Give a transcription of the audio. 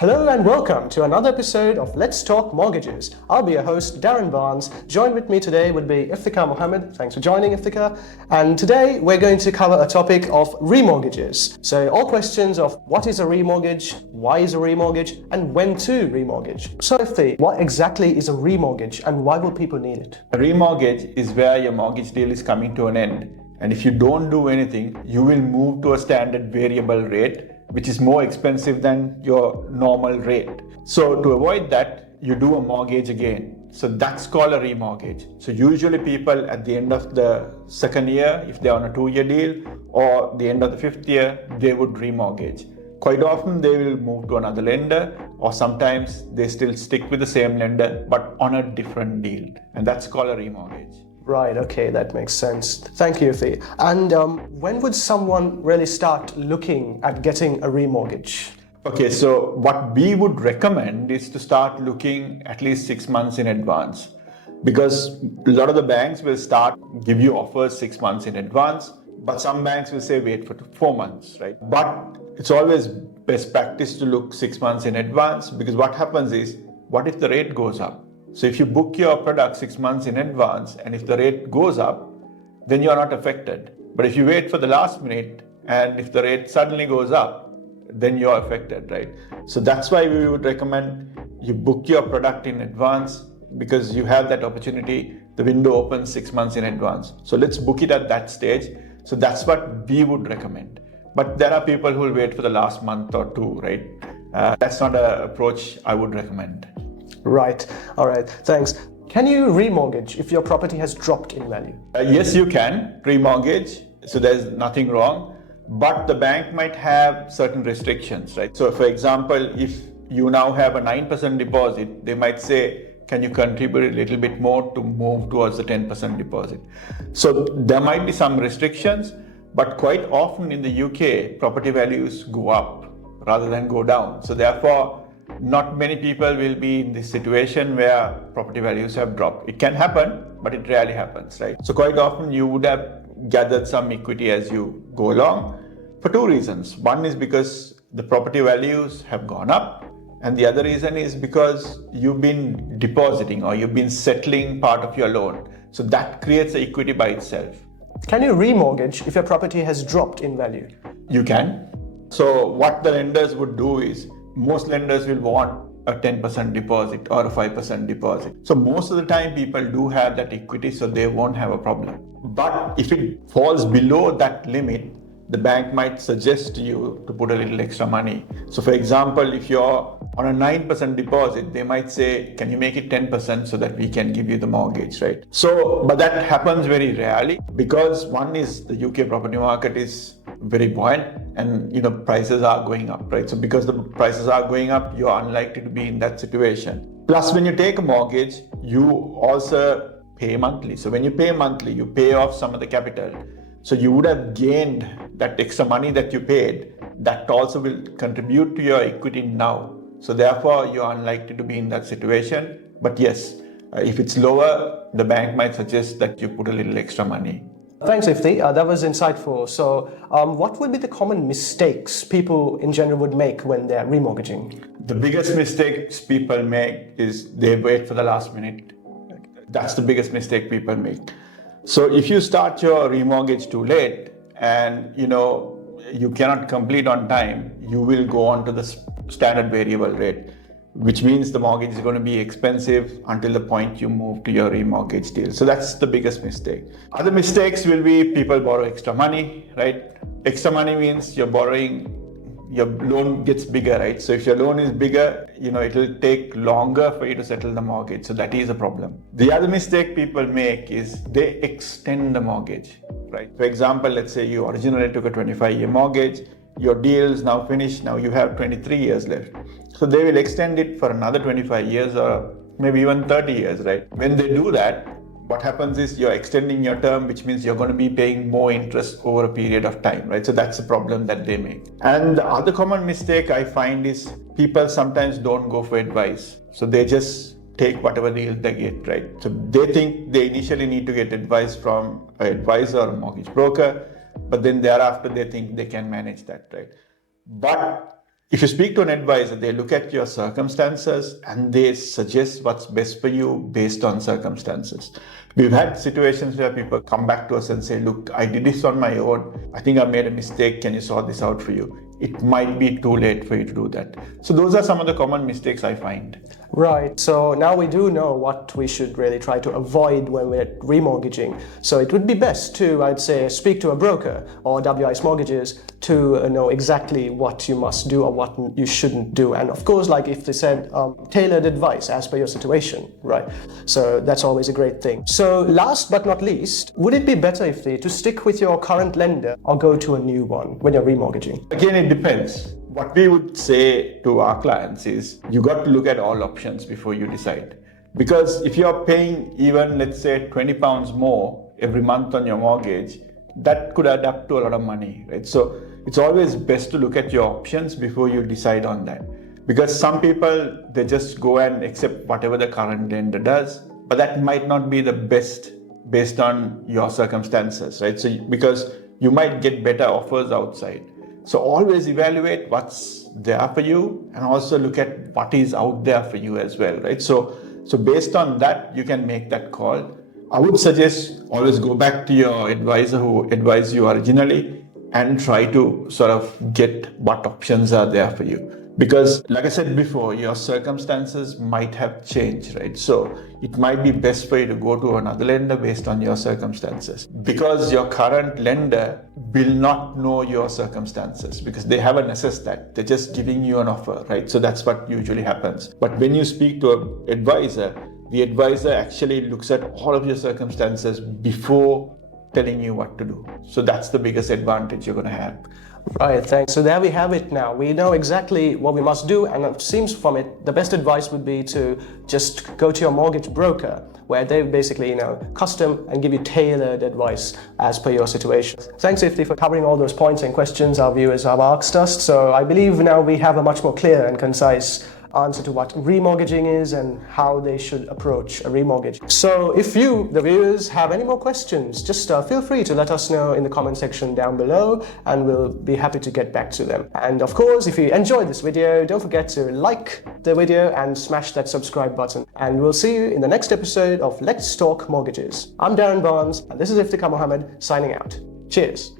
Hello and welcome to another episode of Let's Talk Mortgages. I'll be your host, Darren Barnes. Joined with me today would be Iftikhar Mohammed. Thanks for joining, Iftikhar. And today we're going to cover a topic of remortgages. So all questions of what is a remortgage, why is a remortgage, and when to remortgage. So Ifti, what exactly is a remortgage and why will people need it? A remortgage is where your mortgage deal is coming to an end. And if you don't do anything, you will move to a standard variable rate, which is more expensive than your normal rate. So to avoid that, you do a mortgage again. So that's called a remortgage. So usually people at the end of the second year, if they're on a 2-year deal, or the end of the 5th year, they would remortgage. Quite often they will move to another lender, or sometimes they still stick with the same lender, but on a different deal. And that's called a remortgage. Right, okay, that makes sense. Thank you, Ifti. And when would someone really start looking at getting a remortgage? Okay, so what we would recommend is to start looking at least 6 months in advance, because a lot of the banks will give you offers 6 months in advance, but some banks will say wait for 4 months, right? But it's always best practice to look 6 months in advance, because what happens is, what if the rate goes up? So if you book your product 6 months in advance and if the rate goes up, then you are not affected. But if you wait for the last minute and if the rate suddenly goes up, then you are affected, right? So that's why we would recommend you book your product in advance, because you have that opportunity. The window opens 6 months in advance. So let's book it at that stage. So that's what we would recommend. But there are people who will wait for the last month or two, right? That's not an approach I would recommend. Right, all right, thanks. Can you remortgage if your property has dropped in value? Yes, you can remortgage, so there's nothing wrong, but the bank might have certain restrictions, right? So for example, if you now have a 9% deposit, they might say, can you contribute a little bit more to move towards the 10% deposit? So there might be some restrictions, but quite often in the UK, property values go up rather than go down. So therefore, not many people will be in this situation where property values have dropped. It can happen, but it rarely happens, right? So quite often you would have gathered some equity as you go along for two reasons. One is because the property values have gone up, and the other reason is because you've been depositing or you've been settling part of your loan. So that creates the equity by itself. Can you remortgage if your property has dropped in value? You can. So what the lenders would do is, most lenders will want a 10% deposit or a 5% deposit. So most of the time people do have that equity, so they won't have a problem. But if it falls below that limit, the bank might suggest to you to put a little extra money. So for example, if you're on a 9% deposit, they might say, can you make it 10% so that we can give you the mortgage, right? So, but that happens very rarely, because one is the UK property market is very buoyant, and prices are going up, right? So because the prices are going up, you are unlikely to be in that situation. Plus, when you take a mortgage, you also pay monthly. So when you pay monthly, you pay off some of the capital. So you would have gained that extra money that you paid. That also will contribute to your equity now. So therefore, you are unlikely to be in that situation. But yes, if it's lower, the bank might suggest that you put a little extra money. Thanks, Ifti. That was insightful. So what would be the common mistakes people in general would make when they're remortgaging? The biggest mistakes people make is they wait for the last minute. That's the biggest mistake people make. So if you start your remortgage too late and you cannot complete on time, you will go on to the standard variable rate, which means the mortgage is going to be expensive until the point you move to your remortgage deal. So that's the biggest mistake. Other mistakes will be people borrow extra money, right? Extra money means you're borrowing, your loan gets bigger, right? So if your loan is bigger, it will take longer for you to settle the mortgage. So that is a problem. The other mistake people make is they extend the mortgage, right? For example, let's say you originally took a 25-year mortgage, your deal is now finished, now you have 23 years left. So they will extend it for another 25 years or maybe even 30 years, right? When they do that, what happens is you're extending your term, which means you're going to be paying more interest over a period of time, right? So that's the problem that they make. And the other common mistake I find is people sometimes don't go for advice. So they just take whatever deal they get, right? So they think they initially need to get advice from an advisor or a mortgage broker, but then thereafter they think they can manage that, right? But If you speak to an advisor, they look at your circumstances and they suggest what's best for you based on circumstances. We've had situations where people come back to us and say, look, I did this on my own. I think I made a mistake. Can you sort this out for you? It might be too late for you to do that. So those are some of the common mistakes I find. Right, so now we do know what we should really try to avoid when we're remortgaging. So it would be best to, I'd say, speak to a broker or WIS Mortgages to know exactly what you must do or what you shouldn't do. And of course, like if they said, tailored advice as per your situation, right? So that's always a great thing. So last but not least, would it be better if to stick with your current lender or go to a new one when you're remortgaging? Again, it depends. What we would say to our clients is you got to look at all options before you decide. Because if you're paying even, let's say, £20 more every month on your mortgage, that could add up to a lot of money, right? So it's always best to look at your options before you decide on that. Because some people, they just go and accept whatever the current lender does, but that might not be the best based on your circumstances, right? So because you might get better offers outside. So always evaluate what's there for you and also look at what is out there for you as well, right? So based on that, you can make that call. I would suggest always go back to your advisor who advised you originally and try to sort of get what options are there for you. Because like I said before, your circumstances might have changed, right? So it might be best for you to go to another lender based on your circumstances. Because your current lender will not know your circumstances because they haven't assessed that. They're just giving you an offer, right? So that's what usually happens. But when you speak to an advisor, the advisor actually looks at all of your circumstances before telling you what to do. So that's the biggest advantage you're going to have. Right, thanks. So there we have it now. We know exactly what we must do, and it seems from it, the best advice would be to just go to your mortgage broker, where they basically, custom and give you tailored advice as per your situation. Thanks, Ifti, for covering all those points and questions our viewers have asked us. So I believe now we have a much more clear and concise answer to what remortgaging is and how they should approach a remortgage. So if you, the viewers, have any more questions, just feel free to let us know in the comment section down below and we'll be happy to get back to them. And of course, if you enjoyed this video, don't forget to like the video and smash that subscribe button. And we'll see you in the next episode of Let's Talk Mortgages. I'm Darren Barnes and this is Iftikhar Mohammed signing out. Cheers.